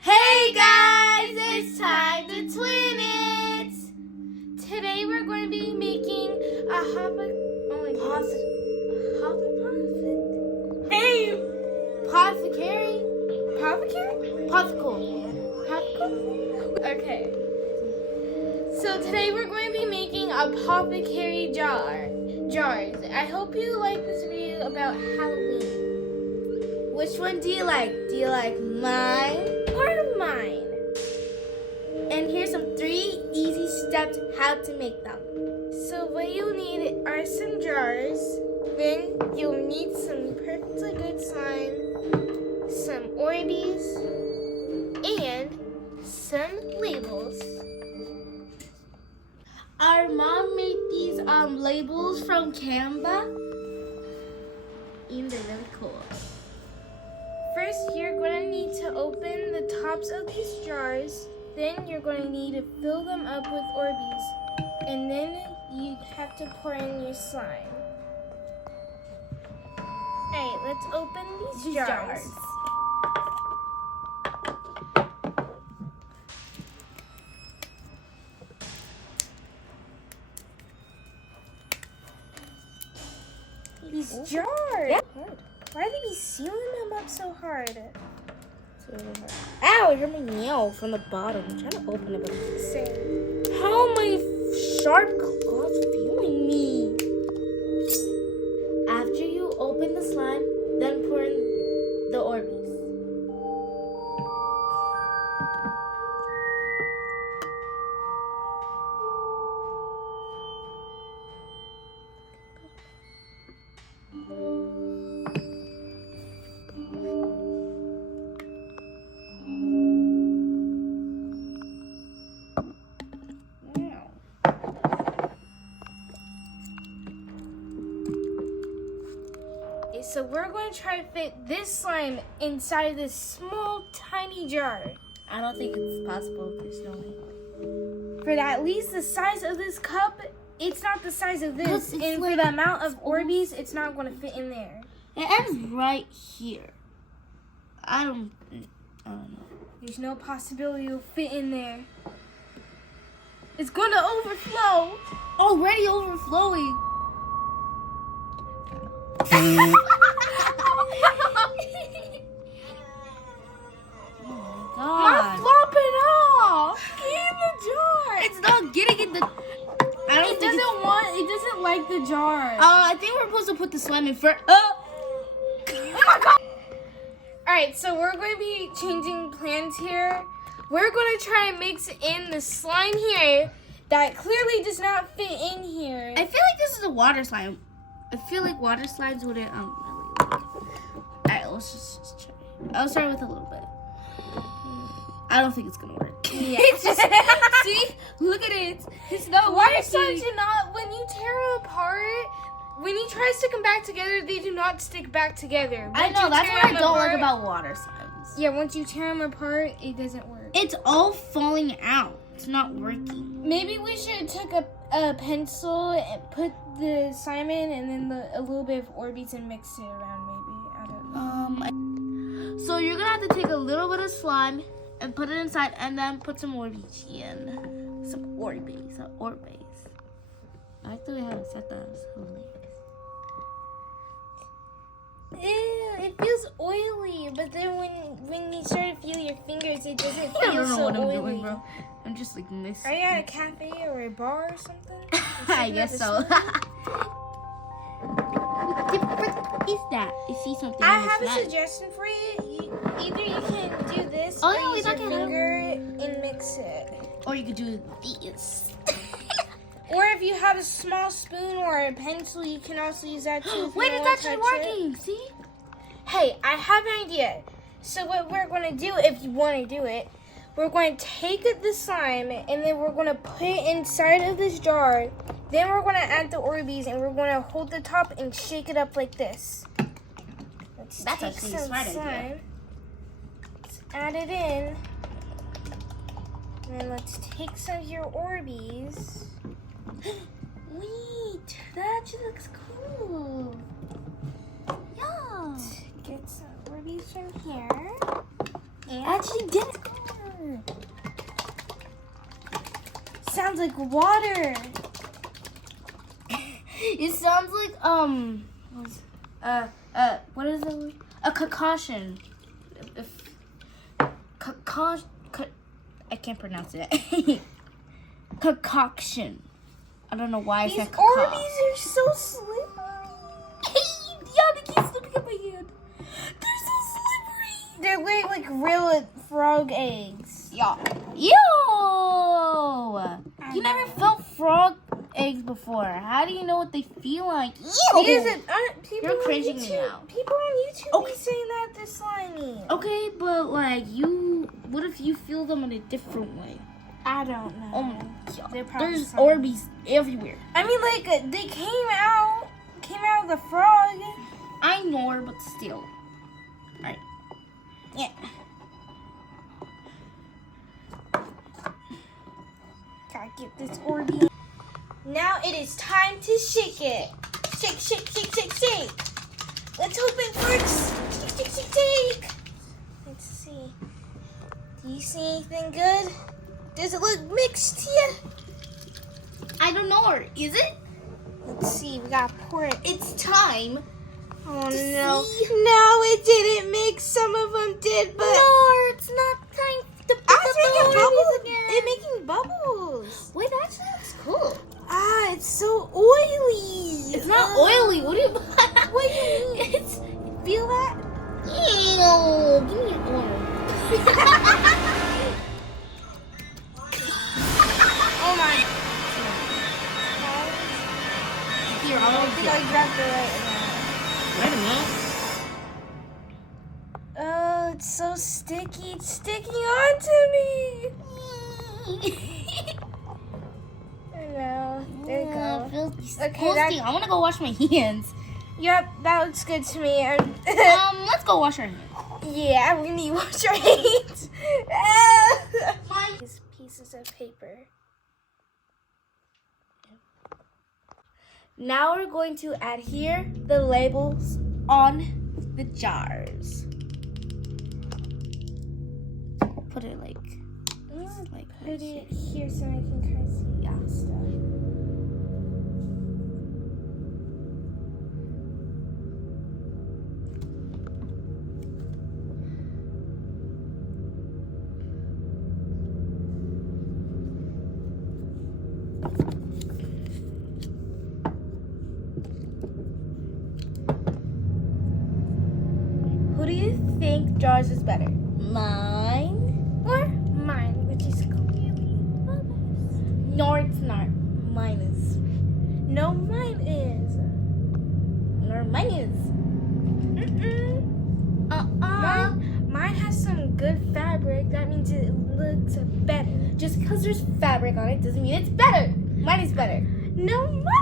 Hey guys, it's time to twin it! Today we're going to be making a apothecary? Okay. So today we're going to be making apothecary jars. I hope you like this video about Halloween. Which one do you like? Do you like mine or mine? And here's some 3 easy steps how to make them. So what you'll need are some jars. Then you'll need some perfectly good slime, some Orbeez, and some labels. Our mom made these labels from Canva. And they're really cool. First, you're going to need to open the tops of these jars. Then you're going to need to fill them up with Orbeez. And then you have to pour in your slime. Alright, let's open these jars. These jars! Yeah. Why do they be sealing them up so hard? It's really hard. Ow, you're my nail from the bottom. I'm trying to open it, but it's the same. How are my sharp claws feeling me? After you open the slime, then pour in the Orbeez. So we're going to try to fit this slime inside this small, tiny jar. I don't think it's possible. There's no way. For at least the size of this cup, it's not the size of this. And for the amount of Orbeez, it's not going to fit in there. It ends right here. I don't know. There's no possibility it'll fit in there. It's going to overflow. Already overflowing. Oh my God. Not flopping off. Get in the jar. It's not getting in the. It doesn't like the jar. I think we're supposed to put the slime in first. Oh my God. Alright, so we're going to be changing plans here. We're going to try and mix in the slime here that clearly does not fit in here. I feel like this is a water slime. I feel like water slides wouldn't really like it. Alright, let's just try. I'll start with a little bit. I don't think it's gonna work. Yeah. It's just, see? Look at it. It's not water slides do not, when you tear them apart, when you try to stick them back together, they do not stick back together. I know, that's what I don't like about water slimes. Yeah, once you tear them apart, it doesn't work. It's all falling out. It's not working. Maybe we should take a pencil and put the slime in and then a little bit of Orbeez and mix it around maybe. I don't know. So you're going to have to take a little bit of slime and put it inside and then put some Orbeez in. Some Orbeez. I like the way how I said that. It's hilarious. Ew, it feels oily, but then when you start to feel your fingers, it doesn't feel so oily. I don't know what I'm doing, bro. I'm just like missing. Are you at a cafe or a bar or something? I guess so. What different is that? I see something. I have a suggestion for you. Either you can do this or use your finger and mix it. Or you could do this. Or if you have a small spoon or a pencil, you can also use that too. Wait, it's actually working. See? Hey, I have an idea. So what we're going to do, if you want to do it, we're going to take the slime and then we're going to put it inside of this jar. Then we're going to add the Orbeez and we're going to hold the top and shake it up like this. That's actually a smart idea. Let's add it in. And then let's take some of your Orbeez. Wait, that actually looks cool. Yeah. Get some Orbeez from here. Actually didn't. Sounds like water. It sounds like what is the word? A concoction. I can't pronounce it. Concoction. I don't know why I said concoction. These Orbeez are so slippery. Yeah, they keep slipping up my hand. They're so slippery. They're like real frog eggs. Yeah. Ew! You never felt frog eggs before. How do you know what they feel like? Ew! You're cringing me now. People on YouTube be saying that they're slimy. Okay, but like what if you feel them in a different way? I don't know. Oh my God. There's Orbeez everywhere. I mean, like they came out of the frog. I know, but still. All right. Yeah. Gotta get this Orbeez. Now it is time to shake it. Shake, shake, shake, shake, shake. Let's hope it works. Shake, shake, shake, shake. Let's see. Do you see anything good? Does it look mixed to you? I don't know. Is it? Let's see. We gotta pour it. It's time. Oh no. No, it didn't mix. Some of them did, but... No, it's not time to put the bubbles again. It's making bubbles. Wait, that actually looks cool. Ah, it's so oily. It's not oily. What do you... What do you mean? Feel that? Ew. Give me an oil. Oh my. Here, I think I grabbed it right now. Wait a minute. Oh, it's so sticky. It's sticking onto me. I know. There you go. Okay, I want to go wash my hands. Yep, that looks good to me. Let's go wash our hands. Yeah, we need to wash our hands. These pieces of paper. Now we're going to adhere the labels on the jars. Put it like put it here so I can kind of see stuff. Who do you think jars is better? Mine or mine, which is clearly obvious. No, it's not. Mine is. No, mine is. No, mine is. Mine has some good fabric. That means it looks better. Just because there's fabric on it doesn't mean it's better. Mine is better. No, mine